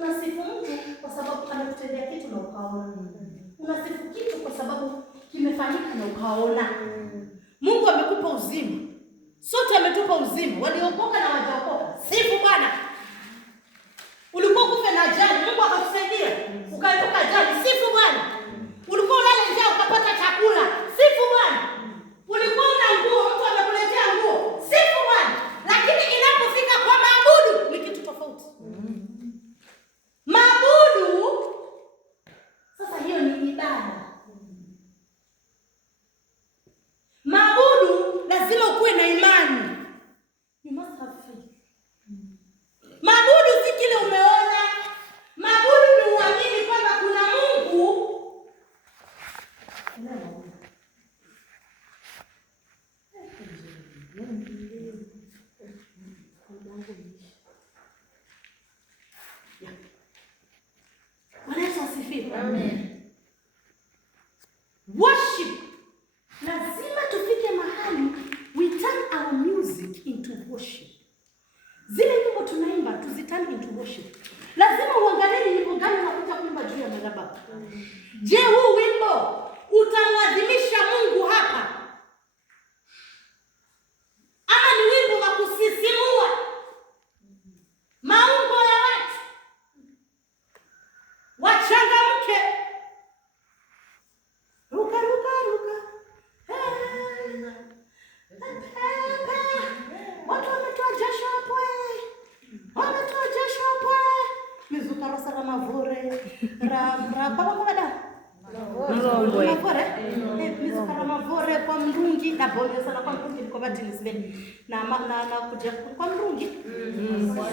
Unasifu mtu kwa sababu amekutendea kitu na ukaona. Unasifu kitu kwa sababu kimefanyika na ukaona. Mungu amekupa uzima. Sote ametupa uzima. Waliokoka na hawajaokoka. Sifu Bwana. Ulikuwa kufa na ajali, Mungu akakusaidia. Ukaepuka ajali. Sifu Bwana. Ulikuwa ulale njaa ukapata chakula. Sifu Bwana. Ulikuwa una nguo, mtu amekuletea nguo. Sifu Bwana. Lakini inapofika kwa maabudu ni kitu tofauti. Maabudu sasa hiyo ni ibada. Maabudu lazima ukuwe na imani. You must have faith. Maabudu si kile umeona. Maabudu ni uamini kwamba kuna Mungu. Amen. Worship. Lazima tufike mahali we turn our music into worship. Zile nyimbo tunaimba tuziturn into worship. Lazima uangalie nyimbo gani unakuja kuimba juu ya madhabahu. Je, huu wimbo utamwadhimisha Mungu hapa? Ama ni wimbo wa kusisimua maungo ya watu? Wachangamke. Ruka ruka ruka. Watu wametoa jasho hapo. Wametoa jasho hapo. Mizuka rosa la mavore. Kwa da. Mrongo. Mizuka la mavore kwa mrungi na bonyo sana kwa mrungi kwa batili zile. Na kuja kwa mrungi.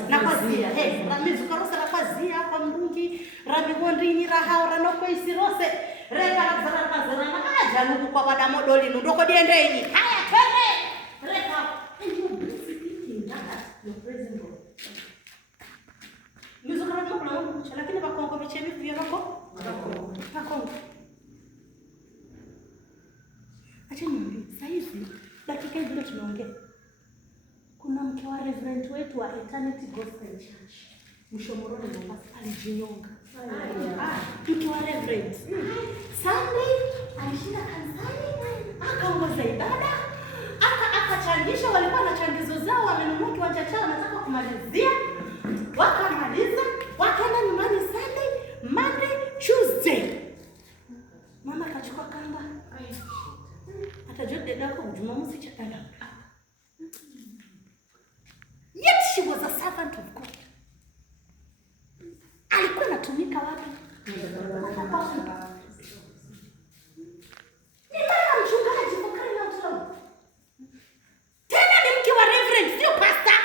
Na kwa zia. Na mizuka rosa la kwa zia kwa mrungi. Rabigondini rahaura no kwa isirose. Reka na ajanuku kwa wadamodoli ndoko diendeini. Haya twende. Reka. Mizuka rosa kuna Mungu lakini bakongo bichemi vya bako. Bakongo. Acha niambie, sasa hivi dakika hizi tunaongea. Kuna mke wa reverend wetu wa Eternity Gospel Church. Mshomoroni Mombasa alijinyonga. Mke wa reverend. Sunday alishinda kanisani, akaongoza ibada, akachangisha, walikuwa na changizo zao, wamenunua kiwanja chao wanataka kumalizia. Wakamaliza, wakaenda nyumbani Sunday, Monday, Tuesday. Mama akachukua kamba. Atajua dedako Jumamosi chakanda. Yet she was a servant of God. Alikuwa anatumika wapi? Ni mama mchungaji mkali na mtoto. Tena ni mke wa reverend, sio pastor.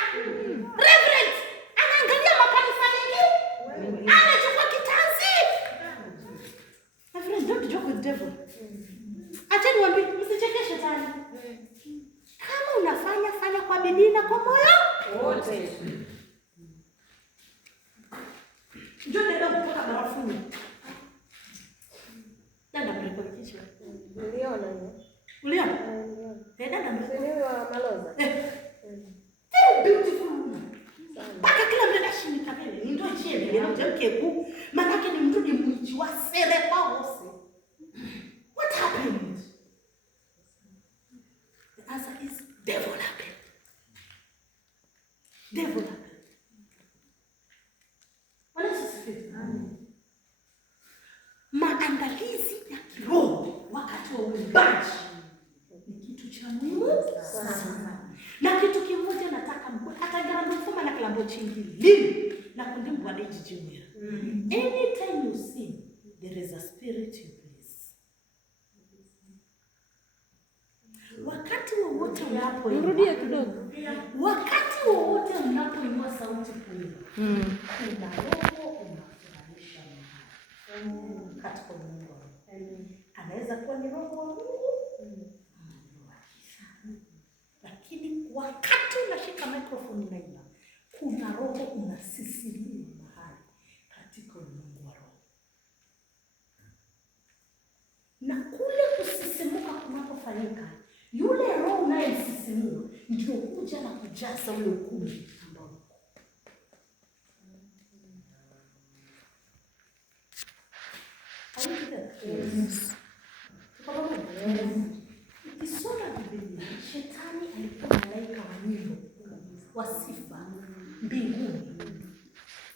Reverend anaangalia makanisa mengi. Anachukua kitanzi. My friend, don't joke with devil. Acha niwaambie, msicheke shetani. Kama unafanya kwa bidii na kwa moyo wote. Njoo nenda kutoka barafuni. Dada mrekolikisha. Uliona hiyo? Uliona? Dada mrekolikisha wa Maloza. Very beautiful woman. Paka kila mtu anashini kamele. Ndio chele, ndio mkeku. Manake ni mtu ni mwichi wa sere kwa wose. What happened? The answer is development. Development. Maandalizi ya kiroho wakati wa uumbaji ni kitu cha muhimu sana. Na kitu kimoja nataka hata garamba mfuma na kilambo chingili na kundimbu wa dijijimia. Anytime you sing, there is a spirit in place. Wakati wowote unapoimba, nirudie kidogo. Wakati wowote unapoinua sauti kuimba, kuna roho unafurahisha mahali. Katika Mungu. Anaweza kuwa ni roho wa Mungu. Lakini wakati unashika microphone unaimba, kuna roho unasisimua mahali katika Mungu wa roho. Na kule kusisimuka kunapofanyika, yule roho unayemsisimua ndio kuja na kujaza ule ukumbi ambao. Yes. Ukisoma Biblia, shetani alikuwa malaika wa nyimbo, wa sifa mbinguni.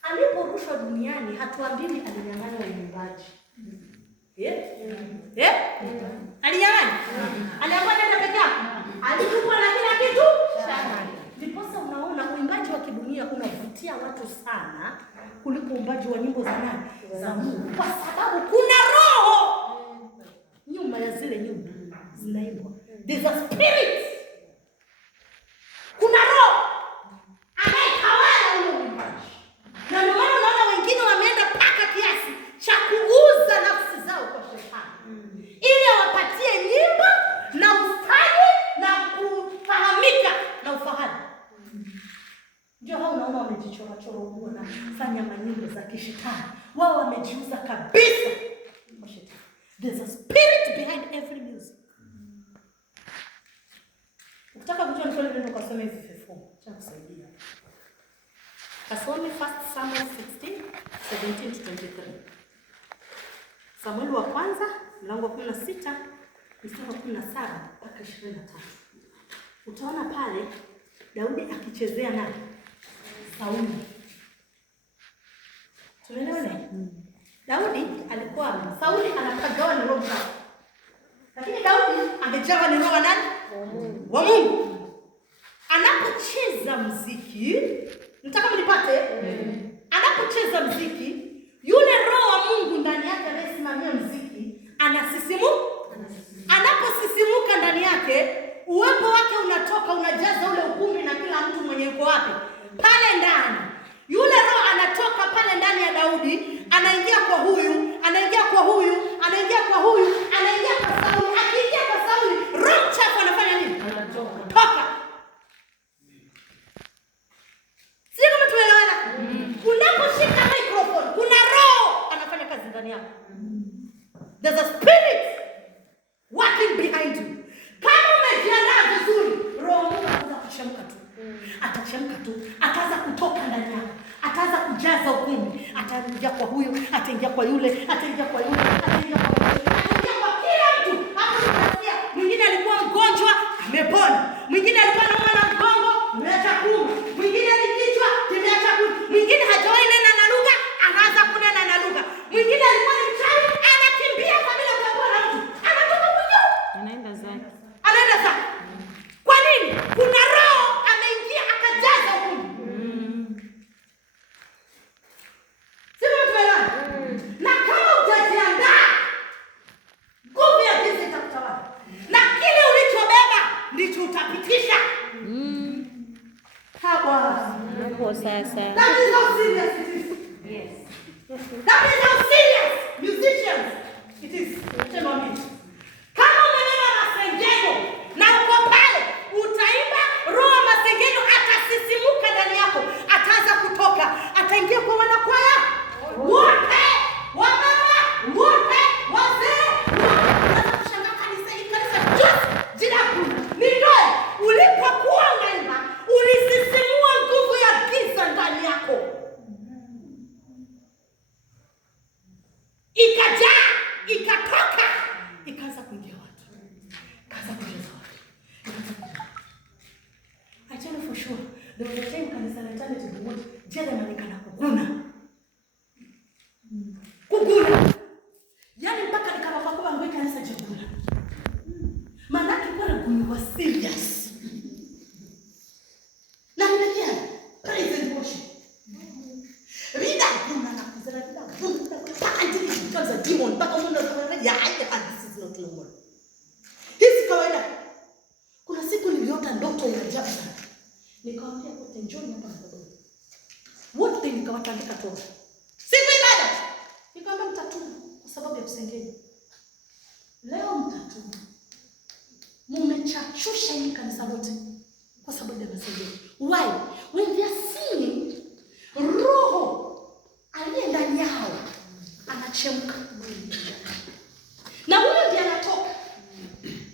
Aliporushwa duniani, hatuambiwi alinyang'anywa uimbaji. Alinyang'anywa? Aliambiwa nenda peke yako? Alitupwa na kila kitu? Ndiposa unaona uimbaji wa kidunia unavutia watu sana kuliko uimbaji wa nyimbo za nani? Za Mungu. Kwa sababu kuna roho nyuma ya zile nyimbo zinaimbwa. There's a spirit. Kuna roho anayetawala ule uimbaji. Na ndio maana unaona wengine wameenda mpaka kiasi cha kuuza nafsi zao kwa shetani. Ili awapatie nyimbo na ustadi na kufahamika na ufahamu. Ndio hao unaona wamejichora huko na fanya manyimbo za kishetani. Wao wamejiuza kabisa kwa shetani. There's a spirit behind every music. Ukitaka kujua ni kweli ndio ukasome hizi vifungu cha kusaidia. Kasome 1 Samuel 16:17-23. Samueli wa kwanza mlango wa 16 mstari wa 17 mpaka 23. Utaona pale Daudi akichezea nani? Sauli. Tumeelewana? Daudi alikuwa Sauli anapagawa ni roho zake. Lakini Daudi amejawa ni roho wa nani? Wa Mungu. Anapocheza muziki, nataka mnipate? Anapocheza muziki, yule roho wa Mungu ndani yake anayesimamia muziki anasisimuka. Anaposisimuka ndani yake, uwepo wake unatoka unajaza ule ukumbi na kila mtu mwenye yuko wapi? Pale ndani. Yule roho anatoka pale ndani ya Daudi, anaingia kwa huyu, anaingia kwa huyu, anaingia kwa huyu, anaingia kwa Sauli. Akiingia kwa Sauli, roho chafu anafanya nini? Anatoka. Sio kama tuelewana? Unaposhika microphone, kuna roho anafanya kazi ndani yako. There's a spirit working behind you. Kama umejiandaa vizuri, roho Mungu ataanza kuchemka tu. Atachemka tu, ataanza kutoka ndani yako. Ataanza kujaza ukumbi. Ataingia kwa huyu, ataingia kwa yule, ataingia kwa yule, ataingia kwa yule. Ataingia kwa kila mtu. Hapo unasikia mwingine alikuwa mgonjwa, amepona. Mwingine alikuwa anaumwa na mgongo, ameacha kuumwa. Mwingine ni kichwa, kimeacha kuumwa. Mwingine hajawahi nena na lugha, anaanza kunena na lugha. Mwingine alikuwa ni mchawi, anakimbia kabla kuambiwa na mtu. Anatoka kujua. Anaenda zake. Kwa nini? Kuna roho ameingia akajaza ukumbi. Sio tuelewana? Na kama utajiandaa, nguvu ya giza itakutawala. Na kile ulichobeba ndicho utapitisha. Hapo sasa. That is how serious it is. Yes. That is how serious musicians it is. Tell me. Kama umenena masengenyo na uko pale, utaimba, roho masengenyo atasisimuka ndani yako, ataanza kutoka, ataingia kwa wanakwaya wote, wamama wote, wazee wote. Kushangaa kanisa jina kuna. Ndio ulipokuwa unaimba, ulisisimua nguvu ya giza ndani yako. Ikajaa, ikatoka, ikaanza kuingia watu. Kaanza kujaza watu. I tell you for sure, there was a time kanisa la Eternity Gospel, Jeremiah kana kuguna. Yaani mpaka nikawapa kwa ngwe kanisa jikuna. Maana kwa nguni was serious. Na ndio praise and worship. Rida kuna na kuzala rida. Mpaka ndiki kwanza demon mpaka mundu anasema ya this is not normal. Hizi kawaida. Kuna siku niliota ndoto ya ajabu sana. Nikamwambia wote njoni hapa mtaona. Wote nikawatandika toka. Siku ibada. Nikamwambia mtatubu kwa sababu ya kusengenya. Leo mtatubu. Mmechachusha hii kanisa lote kwa sababu ya kusengenya. Why? When they are singing, roho aliye ndani yao anachemka. Na huyo ndiye anatoka.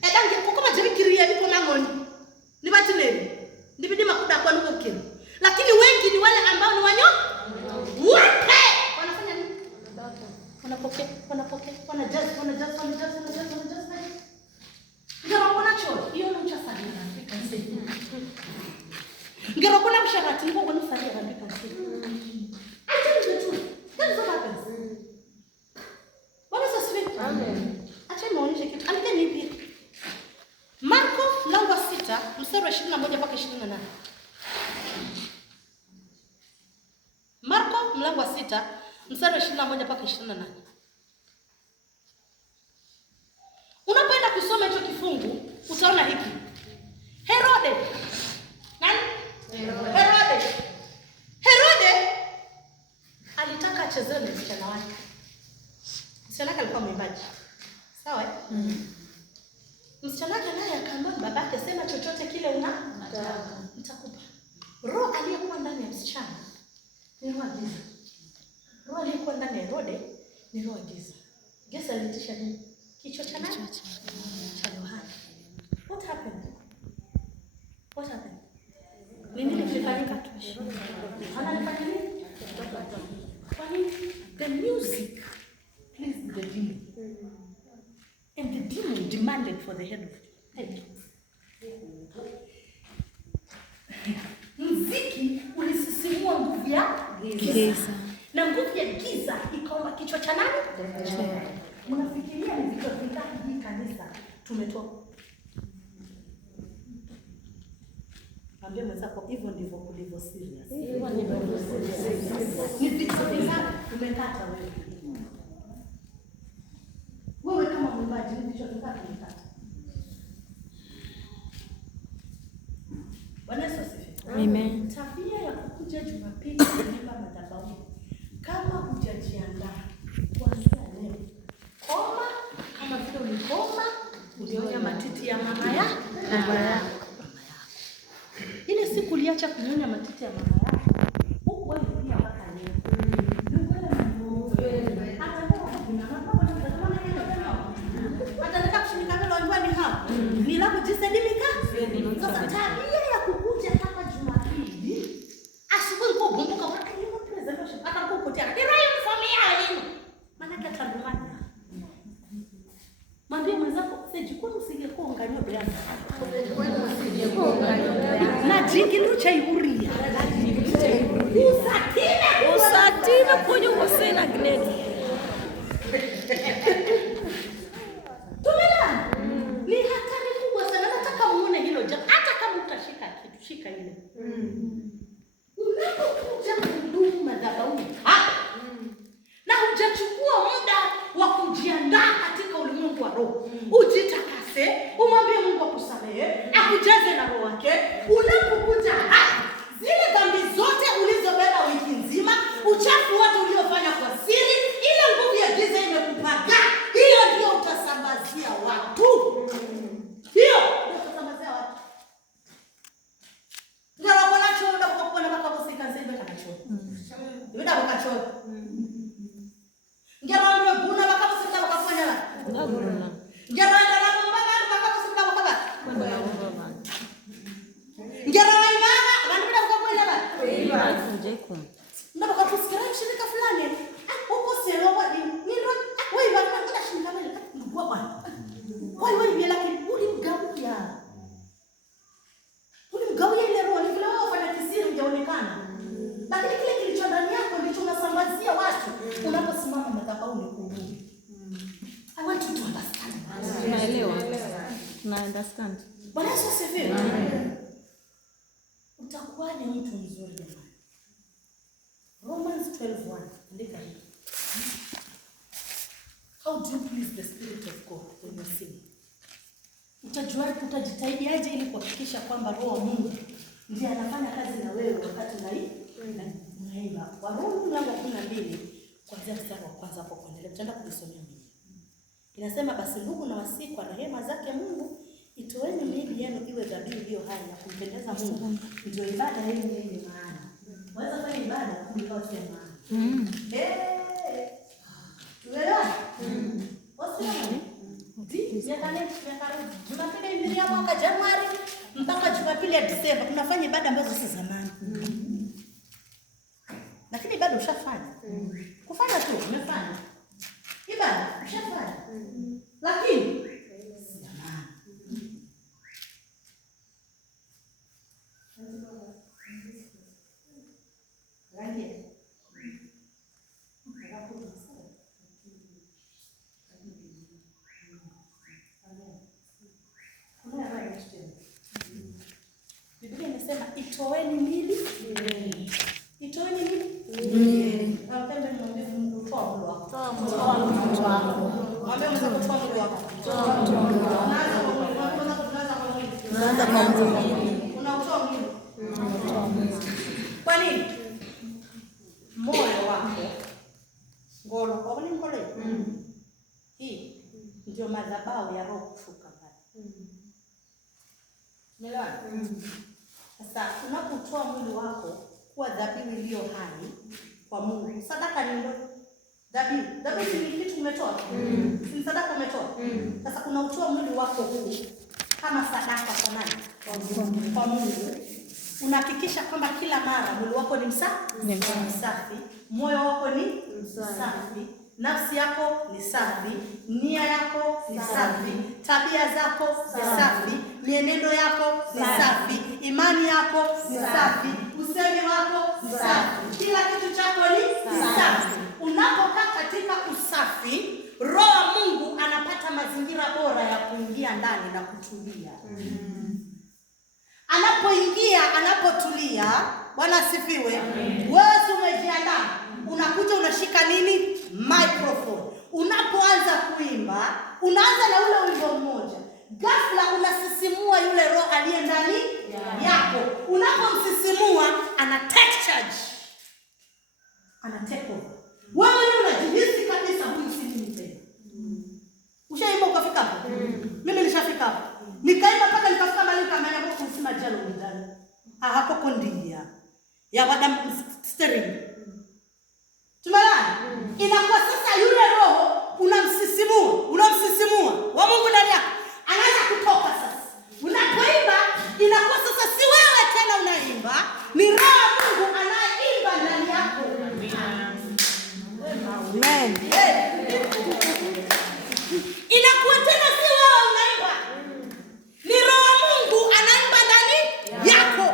Edange kokoma jibikiria niko nangoni. Ni batineni. Ndibidi makuda kwa nuko kile. Lakini wengi ni wale ambao ni wanyo. Wote wanafanya nini? wanapokea, wanajaza. Ngero kuna choo, hiyo ni mchafanya andika sisi. Ngero kuna msharati ngo kuna sari andika sisi. I tell you the truth. That is what happens. Bwana asifiwe. Amen. Acha nionyeshe kitu. Andika nipi? Marko mlango wa 6 mstari wa 21 mpaka 28. Marko mlango wa 6 mstari wa 21 mpaka 28. Unapoenda kusoma hicho kifungu utaona hiki. Herode. Nani? Herode alitaka achezewe na msichana wake. Msichana wake alikuwa mwimbaji. Sawa? Msichana wake naye akaambia babake, sema chochote kile unataka nitakupa. Roho aliyekuwa ndani ya msichana ni roho giza. Roho aliyekuwa ndani ya Herode ni roho giza. Giza alitisha nini? Kichwa cha nani? Cha Yohana. What happened? Nini kilifanyika? Anafanya nini? Kwa nini? The music pleased the demon. And the demon demanded for the head of the head. Muziki ulisisimua nguvu ya giza. Na nguvu ya giza ikaomba kichwa cha nani? Mnafikiria ni vitu vingapi hii kanisa tumetoa? Ambia mwenzako hivyo ndivyo kulivyo serious. Ni vitu vingapi umekata wewe? Wewe kama mwimbaji ni vitu vingapi umekata? Bwana Yesu asifiwe. Amen. Tabia ya kukuja Jumapili kuimba madhabahuni kama hujajiandaa kuanzia leo. Koma kama vile ulikoma ulionya matiti ya mama yako. Ile siku uliacha kunyonya matiti ya mama yako, huko pia mpaka leo. Ndio hata kama kuna mambo hata kushinika mbele wanyumbani hapa. Ni la kujisadimika. Sasa tabia ya kukuja hapa Jumapili, asubuhi kwa gumbuka kwa hiyo presentation hata kwa kutia. Ni right for me alini. Maana katabumani. Mwambie mwenzako sijikoni usingekuwa unganyo bwana. Na jingi cha ihuria. Usatime kwenye kusena gneti. Tumela. Ni hatari kubwa sana. Nataka muone hilo jambo. Hata kama utashika kitu, shika ile. Unapokuja kuhudumu madhabahuni na hujachukua muda wa kujiandaa katika ulimwengu wa roho, ujitakase, umwambie Mungu akusamehe, akujaze na roho wake. Unapokuja zile dhambi zote ulizobeba wiki nzima, uchafu wote uliofanya kwa siri, ile nguvu ya giza imekupaka, hiyo ndio utasambazia watu. Hiyo utasambazia watu. Ndio wala choo ndio kwa kuona mpaka bosi kazi mbele kana choo. Ndio kwa choo. Ngeranda guna bakabu sita bakafanya la. Guna. Ngeranda la mbanga bakabu sita bakaba. Ngeranda ibanga bandu bakafanya la. Ibanga njekum. Ndio bakafusikira shirika fulani. Huko sero wadi. Ndio wewe bana ngana shirika mbele. Ngwa bwana. Wewe bila kiburi mgawia. Ulimgawia ile roho ile roho fanya kisiri hujaonekana. Lakini kile kilicho ndani yako ndicho unasambazia watu unaposimama madhabahuni kuhubiri. I want you to understand. Naelewa. Na understand. Bwana Yesu asifiwe. Utakuwaje mtu mzuri jamani? Romans 12:1 andika hivi. How do you please the Spirit of God when you sing? Utajitahidi aje ili kuhakikisha kwamba Roho wa Mungu ndiye anafanya kazi na wewe wakati unaimba. Warumi mlango wa 12 kuanzia mstari wa kwanza hapo kuendelea. Tutaenda kuisomea mwenyewe. Inasema basi ndugu na wasihi kwa rehema zake Mungu, itoeni miili yenu iwe dhabihu iliyo hai na kumpendeza Mungu. Ndio ibada yenu yenye maana. Waweza fanya ibada kuliko sio maana. Tuelewa? Wasihi. Jumapili mbili ya mwaka Januari mpaka Jumapili ya Disemba tunafanya ibada ambazo si zamani. Lakini bado ushafanya. Kufanya tu umefanya. ndio madhabahu ya Roho kushuka pale. Umeelewa? Sasa unapotoa mwili wako kuwa dhabihu iliyo hai kwa Mungu, sadaka ni ndio dhabihu. Dhabihu ni kitu umetoa. Si sadaka umetoa. Sasa unautoa mwili wako huu kama sadaka kwa nani? Kwa Mungu. Unahakikisha kwamba kila mara mwili wako ni msafi, moyo wako ni safi, nafsi yako ni safi, nia yako ni safi, tabia zako ni safi, mienendo yako ni safi, imani yako ni safi, usemi wako ni safi, kila kitu chako ni safi. Unapokaa katika usafi, Roho wa Mungu anapata mazingira bora ya kuingia ndani na kutulia. Anapoingia, anapotulia, Bwana asifiwe. Wewe umejiandaa, unakuja unashika nini? Microphone. Unapoanza kuimba, unaanza na ule wimbo mmoja. Ghafla unasisimua yule roho aliye ndani yako. Unapomsisimua, ana take charge. Ana take over. Wewe unajihisi kabisa huyu si mimi tena. Ushaimba ukafika hapo? Mimi nilishafika hapo. Nikaimba mpaka nikafika mahali kama hapo kusema jalo ndani. Hapo kondia. Ya wadam steering. Tumelala. Inakuwa sasa yule roho unamsisimua wa Mungu ndani yako. Anaanza kutoka sasa. Unapoimba inakuwa sasa si wewe tena unaimba, ni roho wa Mungu anayeimba ndani yako. Amen. Inakuwa tena si wewe unaimba, ni roho wa Mungu anaimba ndani yako.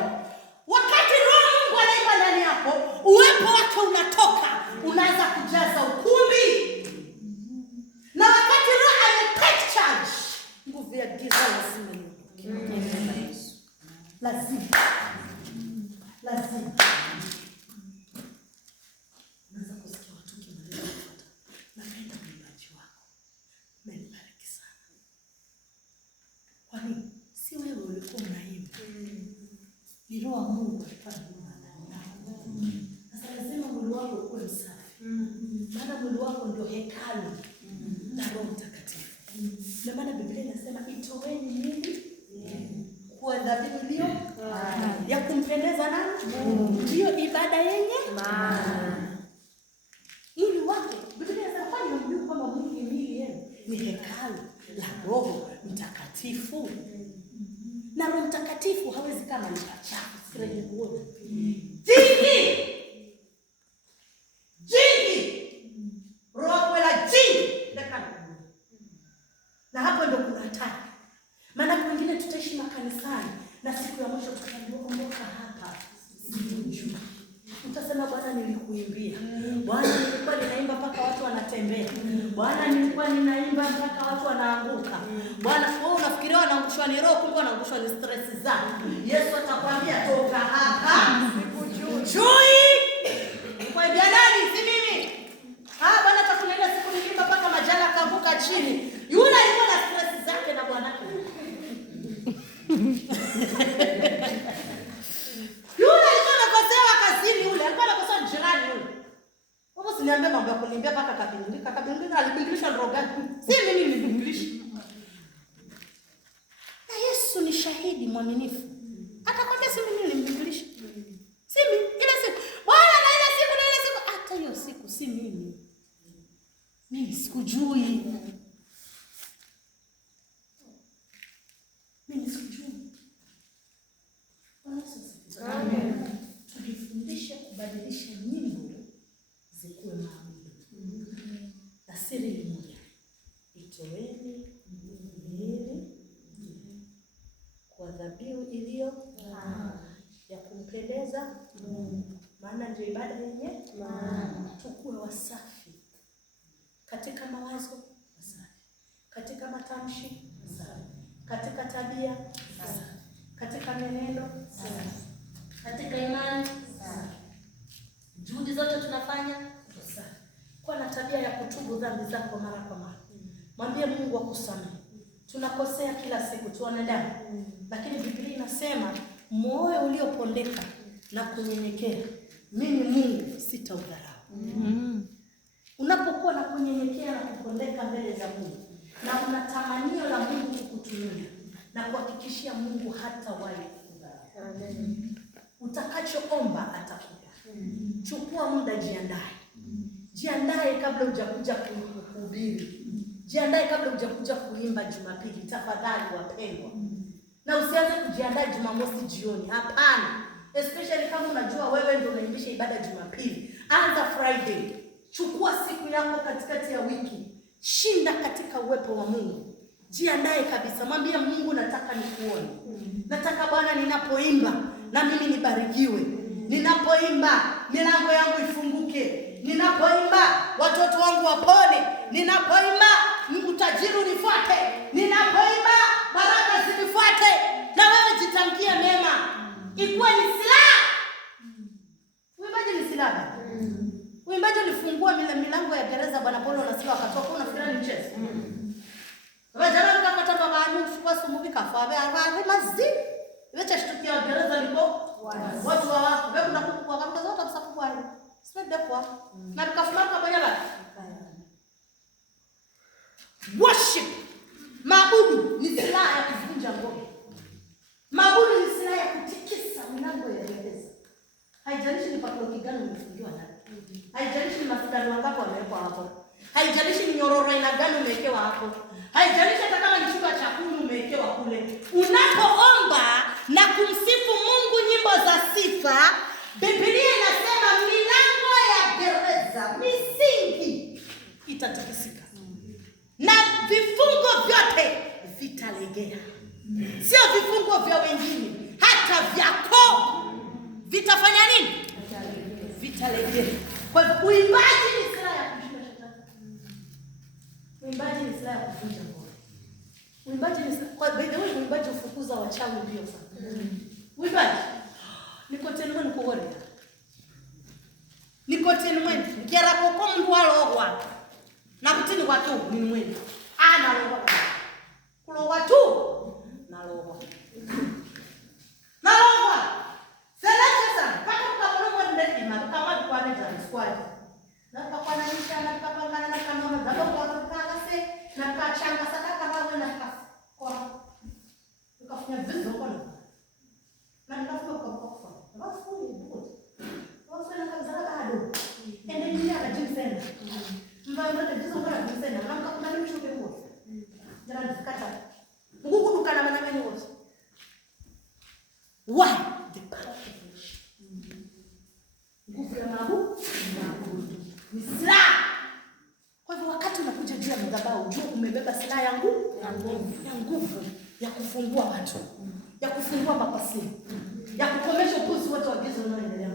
Wakati roho wa Mungu anaimba ndani yako, uwepo wake unatoka, unaanza kujaza ukumbi. Na wakati roho ame-take charge, nguvu ya giza lazima iondoke. Lazima. Unaweza kusikia watu kimaliza kufuata. Napenda mwimbaji wako. Umenibariki sana. Kwa nini? Si wewe ulikuwa unaimba. Ni roho wa Mungu alikuwa anaimba ndani yako. Sasa lazima mwili wako uwe msafi. Maana mwili wako ndio hekalu la Roho Mtakatifu. Na maana Biblia inasema itoweni mwili kuwa dhabihu iliyo ya kumpendeza nani? Ndio ibada yenye maana. Mwili wako, Biblia inasema kwani unajua kwamba mwili yenu ni hekalu la Roho Mtakatifu. Na Roho Mtakatifu hawezi kama ni pachafu, sireni kuona. Jingi. Roho kwela jingi. Na hapo ndio kuna hatari. Maana wengine tutaishi makanisani na siku ya mwisho tutaambiwa ondoka hapa. Sijui. Utasema Bwana nilikuimbia. Bwana nilikuwa ninaimba mpaka watu wanatembea. Bwana nilikuwa ninaimba mpaka watu wanaanguka. Bwana wewe unafikiria wanaangushwa ni roho, kumbe wanaangushwa ni stress zako. Yesu atakwambia toka hapa. Sikujui. Kwa hivyo nani si mimi? Bwana atakuletea siku niliimba mpaka majala kaanguka chini. Yule alikuwa na stress zake na Bwana wake. Yule alikuwa anakosewa kazini, yule alikuwa anakosewa jirani yule. Wewe usiniambie mambo ya kuniambia mpaka kabingilika alibingilisha roho gani? Si mimi nilibingilisha. Na Yesu ni shahidi mwaminifu. Atakwambia si mimi nilibingilisha. Si mimi ile siku. Bwana na ile siku hata hiyo siku si mimi. Mimi sikujui. Amen. Tujifundishe kubadilisha nyimbo zikuwe maabudu. Na siri ni moja. Itoweni mwili kwa dhabihu iliyo ya kumpendeza Mungu. Maana ndio ibada yenye maana. Tukuwe wasafi. Katika mawazo wasafi. Katika matamshi wasafi. Katika tabia wasafi. Katika menendo safi. Katika imani safi. Juhudi zote tunafanya safi. Kuwa na tabia ya kutubu dhambi zako mara kwa mara. Mwambie Mungu akusamehe. Tunakosea kila siku, tu wanadamu. Lakini Biblia inasema moyo uliopondeka na kunyenyekea, mimi Mungu sitaudharau. Unapokuwa na kunyenyekea na kupondeka mbele za Mungu, na una tamanio la Mungu kukutumia, na kuhakikishia Mungu hatawahi kukudharau. Amen. Utakachoomba atakupa. Chukua muda, jiandae. Jiandae kabla hujakuja kuhubiri. Jiandae kabla hujakuja kuimba Jumapili, tafadhali wapendwa. Na usianze kujiandaa Jumamosi jioni. Hapana. Especially kama unajua wewe ndio unaimbisha ibada Jumapili. Anza Friday. Chukua siku yako katikati ya wiki. Shinda katika uwepo wa Mungu. Jiandae kabisa. Mwambie Mungu, nataka nikuone. Nataka Bwana ninapoimba na mimi nibarikiwe. Ninapoimba milango yangu ifunguke. Ninapoimba watoto wangu wapone. Ninapoimba utajiri unifuate. Ninapoimba baraka zinifuate. Na wewe jitamkie mema. Ikuwe ni silaha. Uimbaji ni silaha. Uimbaji ulifungua milango ya gereza Bwana Paulo na Sila wakatoka. Unafikiri ni mchezo? Wajana nikapata baba yangu kuchukua sumu bikafa. Ave mazi. Wecha shtukia gereza liko watu wa wako. Wewe unakuwa kama zote msafu bwana. Sipende kwa. Na nikafumaka banyala. Worship. Maabudu ni silaha ya kuvunja ngome. Maabudu ni silaha ya kutikisa milango ya gereza. Haijalishi ni paklo gani umefungiwa ndani. Haijalishi ni masidano wangapi wamewekwa hapo. Haijalishi ni nyororo ina gani umewekewa hapo. Haijalishi hata kama ni chumba cha kuni umewekewa kule. Unapoomba na kumsifu Mungu nyimbo za sifa, Biblia inasema milango ya gereza, misingi itatikisika. Na vifungo vyote vitalegea. Sio vifungo vya wengine, hata vyako vitafanya nini? Vitalegea. Kwa hivyo uimbaji ni silaha ya kushinda shetani. Uimbaji ni silaha ya kuvunja ngome. Uimbaji ni kwa hivyo uimbaji ufukuza wachawi ndio sana. Uimbaji niko tena niko wale. Niko tena mwe ngiara koko mndu alogwa. Na kutini watu ni mwene. Ana logwa. Kulo watu na logwa. Na logwa. Selekta sana. Paka mkakono mwe ndeti kama kwa nenda squad. Na kwa nisha na kapangana na kama mdabo kwa kase na kachanga sadaka nawe na kwa. Ukafanya vizo kwa nini? Na nikafika kwa kwa. Basi ni good. Basi na kama bado. Endelea na jinsi mbaya mbaya ndizo bora jinsi na kama kuna nini chochote kwa. Jana nikakata. Mungu dukana maana gani wote? Why? The power of worship. Nguvu ya maabudu ni silaha. Kwa hivyo wakati unakuja juu ya madhabahu, jua umebeba silaha ya nguvu ya kufungua watu, ya kufungua mapasi, ya kukomesha upuzi wote wa giza unaoendelea.